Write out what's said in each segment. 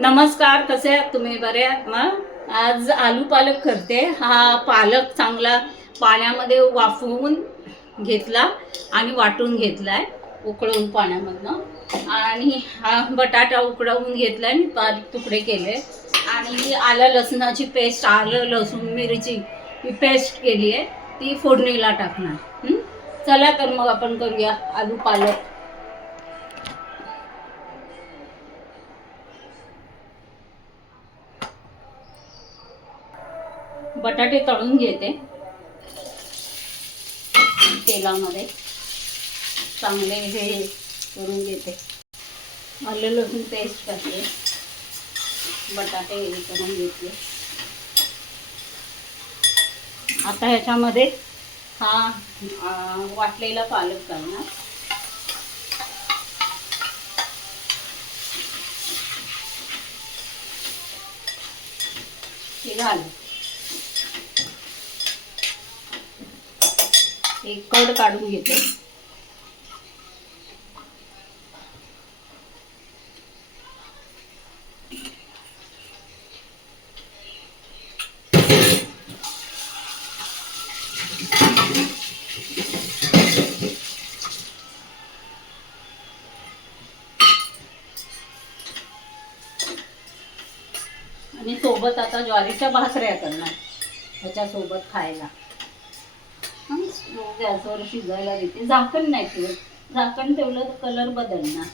नमस्कार, कसे आहात तुम्ही? बरे आहात मग? आज आलू पालक करते. हा पालक चांगला पाण्यामध्ये वाफवून घेतला आणि वाटून घेतलाय उकळून पाण्यामधनं. आणि हा बटाटा उकळवून घेतलाय आणि बारीक तुकडे केले. आणि आलं लसणाची पेस्ट, आलं लसूण मिरची ही पेस्ट केली आहे, ती फोडणीला टाकणार. चला तर मग आपण करूया आलू पालक. बटाटे तळून घेते तेलामध्ये, चांगले हे करून घेते. आलं लसूण पेस्ट टाकते, बटाटे हे करून घेतले. आता ह्याच्यामध्ये हा वाटलेला पालक घालणार. हे घाल, एक कड काढून घेते. आणि सोबत आता ज्वारीच्या भाकऱ्या करणार ह्याच्यासोबत खायला. गॅसवर शिजायला देते. झाकण नाही ठेवत, झाकण ठेवलं तर कलर बदलणार.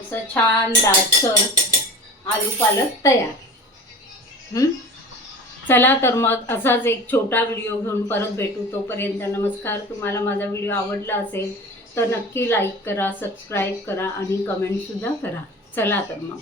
असं छान दाटसर आलू पालक तयार. चला तर मग असाच एक छोटा व्हिडिओ घेऊन परत भेटू. तोपर्यंत नमस्कार. तुम्हाला माझा व्हिडिओ आवडला असेल तर नक्की लाईक करा, सबस्क्राईब करा आणि कमेंटसुद्धा करा. चला तर मग.